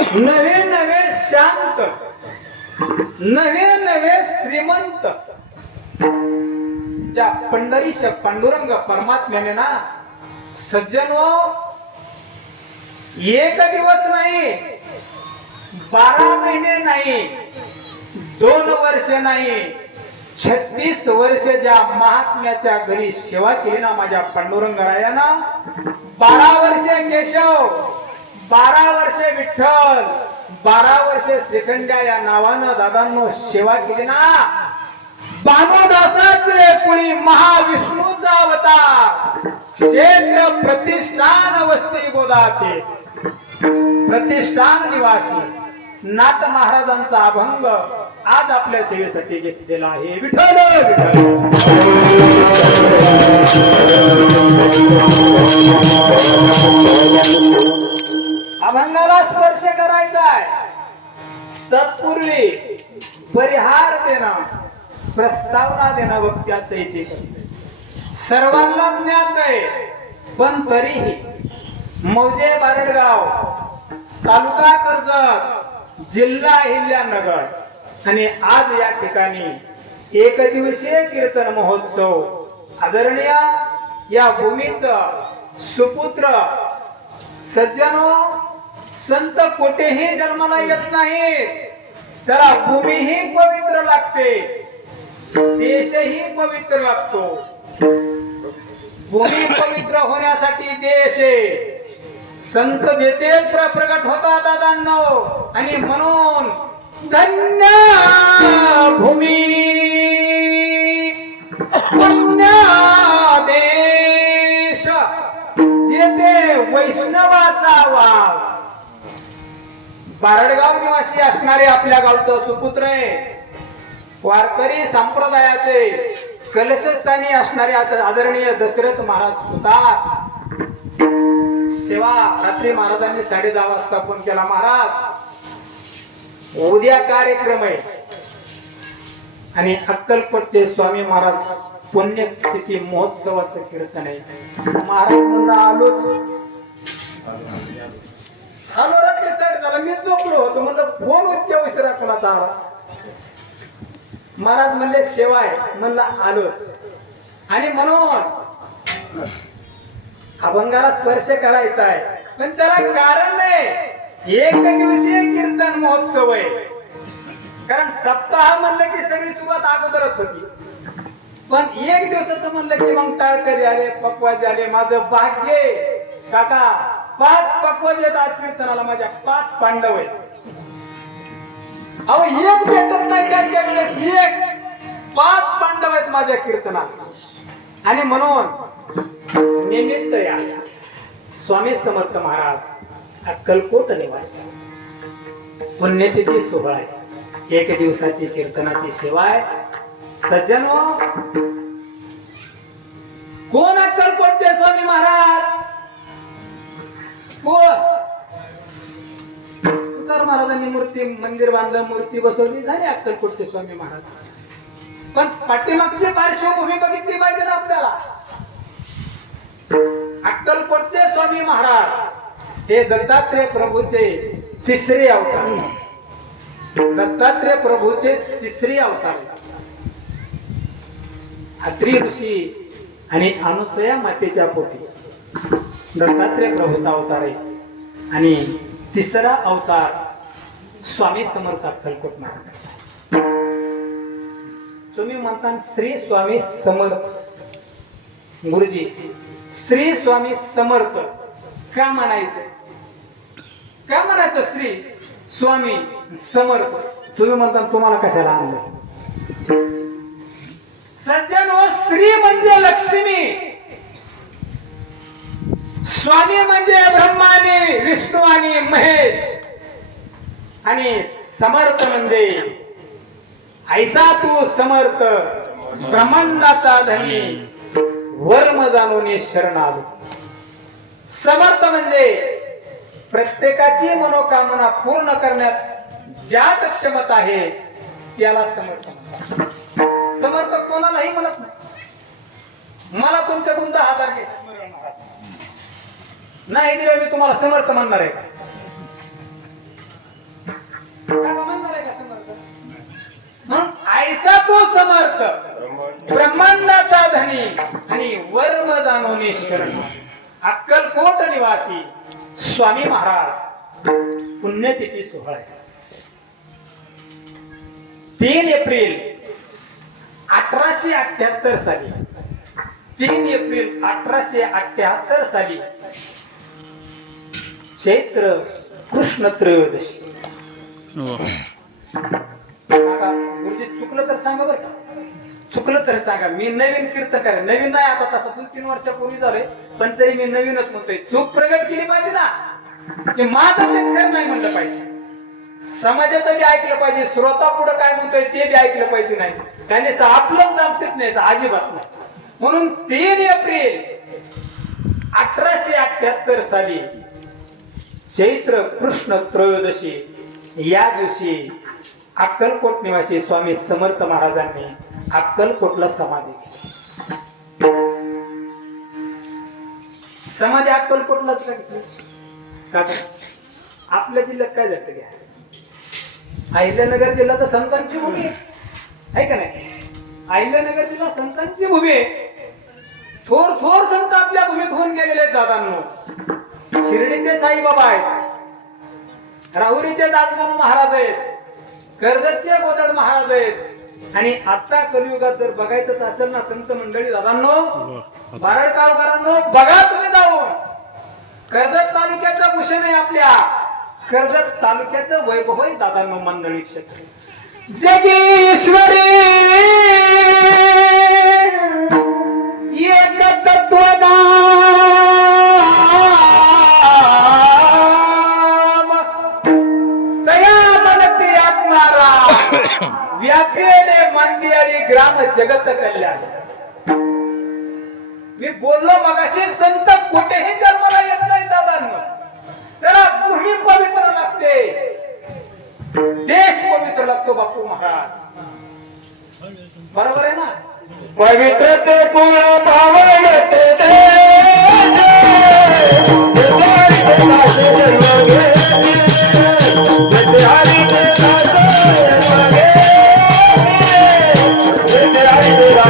नवे नवे शांत नवे नवे श्रीमंत. त्या पंढरीश पांडुरंग परमात्म्याने ना सज्जन एक दिवस नाही बारा महिने नाही दोन वर्ष नाही छत्तीस वर्ष ज्या महात्म्याच्या घरी सेवा केली ना माझ्या पांडुरंगरायानं बारा वर्ष केशव. बारा वर्षे विठ्ठल बारा वर्षे श्रीखंड्या या नावानं दादांनो सेवा केली ना. भानुदासाचे कुणी महाविष्णूचा अवतार क्षेत्र प्रतिष्ठान वस्ती गोदाते प्रतिष्ठान निवासी नाथ महाराजांचा अभंग आज आपल्या सेवेसाठी घेतलेला आहे. विठ्ठल विठ्ठल. अंगाला स्पर्श करायचा आहे तत्पूर्वी परिहार देणं प्रस्तावना देणं वक्त्याचं इथे सर्वांना ज्ञात आहे पण तरीही मौजे बारडगाव तालुका कर्जत जिल्हा अहिल्यानगर आणि आज या ठिकाणी एक दिवसीय कीर्तन महोत्सव आदरणीय या भूमीचं सुपुत्र सज्जनो संत कोठेही जन्माला येत नाही त्याला भूमीही पवित्र लागते. देशही पवित्र लागतो. भूमी पवित्र होण्यासाठी देश आहे. संत देते प्र- प्रकट होता दादांनो आणि म्हणून धन्य भूमी. धन्य देश. जेथे वैष्णवाचा वास बारडगाव निवासी असणारे आपल्या गावचं सुपुत्र आहे. वारकरी संप्रदायाचे कलशस्थानी असणारे आदरणीय दशरथ महाराज सुतार. सेवा रात्री महाराजांनी साडे दहा वाजता फोन केला महाराज उद्या कार्यक्रम आहे. आणि अक्कलपटचे स्वामी महाराज पुण्यतिथी महोत्सवाचं कीर्तन आहे. महाराज आलोच. आलो रात्री झाला. मी झोपलो होतो. म्हणलं फोन उद्या उशिरा हो, कोणाचा आला महाराज म्हणले सेवा आहे. म्हणलं आलोच. आणि म्हणून अभंगाला स्पर्श करायचा आहे. पण त्याला कारण नाही. एक दिवसीय कीर्तन महोत्सव आहे. कारण सप्ताह म्हणलं की सगळी सुरुवात अगोदरच होती. पण एक दिवसाचं म्हणलं की मग टाळकरी आले पक्वाज आले माझं भाग्य काका पाच पक्वाज येत आज कीर्तनाला माझ्या पाच पांडव आहेत. अहो एक भेटत नाही त्यांच्याकडे एक. पाच पांडव आहेत माझ्या कीर्तनात. आणि म्हणून निमित्त या. स्वामी समर्थ महाराज अक्कलकोट निवासी पुण्यतिथी सोहळा आहे. एक दिवसाची कीर्तनाची सेवा आहे. सज्जन कोण अक्कलकोटचे स्वामी महाराज? तुकार महाराजांनी मूर्ती मंदिर बांधलं मूर्ती बसवली झाली अक्कलकोटचे स्वामी महाराज. पण पाठीमागची पार्श्वभूमी बघितली पाहिजे ना आपल्याला. अक्कलकोटचे स्वामी महाराज हे दत्तात्रय प्रभूचे तिसरे अवतार. दत्तात्रय प्रभूचे तिसरे अवतार. अत्री ऋषी आणि अनुसया मातेच्या पोटी. दत्तात्रय प्रभूचा अवतार आहे. आणि तिसरा अवतार स्वामी समर्थ अक्कलकोट महाराज. तुम्ही म्हणता श्री स्वामी समर्थ. गुरुजी श्री स्वामी समर्थ का म्हणायचं? का म्हणायचं श्री स्वामी समर्थ? तुम्ही म्हणता तुम्हाला कशाला आणलं सज्जन श्री म्हणजे लक्ष्मी. स्वामी म्हणजे ब्रह्माने विष्णू आणि महेश आणि समर्थ म्हणजे ऐसा तू समर्थ ब्रह्मांडाचा धनी वर्म जाणून शरण आलो समर्थ म्हणजे प्रत्येकाची मनोकामना पूर्ण करण्यात ज्यात क्षमता आहे त्याला समर्थ म्हणतात. समर्थ कोणालाही म्हणत नाही मला तुमच्या तुमचा हजार घे. नाही दिलं मी तुम्हाला समर्थ म्हणणार आहे. का ऐसा तो समर्थ. ब्रह्मांडाचा धनी आणि वर्म दानोनेश्वर. अक्कलकोट निवासी स्वामी महाराज. पुण्यतिथी सोहळा आहे. तीन एप्रिल अठराशे अठ्याहत्तर साली. तीन एप्रिल अठराशे अठ्याहत्तर साली चैत्र कृष्ण त्रयोदशी. आता गुरुजी चुकलं तर सांगा बरं का? चुकलं तर सांगा. मी नवीन कीर्तकर आहे. नवीन नाही आता तसं दोन तीन वर्षापूर्वी झालोय पण तरी मी नवीनच म्हणतोय. चूक प्रगत केली पाहिजे ना? ते माझं तेच खरं नाही म्हणलं पाहिजे. समाजाचं बी ऐकलं पाहिजे. श्रोता पुढे काय म्हणतोय ते बी ऐकलं पाहिजे नाही. त्याने तर आपलं जमतेच नाही असं अजिबात नाही. म्हणून तीन एप्रिल अठराशे अठ्याहत्तर साली चैत्र कृष्ण त्रयोदशी या दिवशी अक्कलकोट निवासी स्वामी समर्थ महाराजांनी अक्कलकोटला समाधी केली. समाधी अक्कलकोटलाच का का आपल्या जिल्ह्यात काय झालं घ्या अहिल्यानगर जिल्हा तर संतांची भूमी आहे. आहे का नाही? अहिल्यानगर जिल्हा संतांची भूमी आहे. थोर थोर संत आपल्या भूमीत होऊन गेलेले आहेत दादांनो. शिर्डीचे साईबाबा आहेत. राहुरीचे दासगणू महाराज आहेत. कर्जतचे गोदड महाराज आहेत. आणि आता कलियुगात जर बघायचं असेल ना संत मंडळी दादांनो बारडगावकरांनो बघा तुम्ही जाऊन. कर्जत तालुक्याचं भूषण आहे आपल्या. कर्जत तालुक्याचं वैभव आहे दादांनो मंडळी क्षेत्र. जगेश्वरी! जगत कल्याण. मी बोललो मगाशी संत कुठेही जन्माला येत नाही दादांना. त्याला भूमी पवित्र लागते. देश पवित्र लागतो बापू महाराज. बरोबर आहे ना? पवित्र ते पूर्ण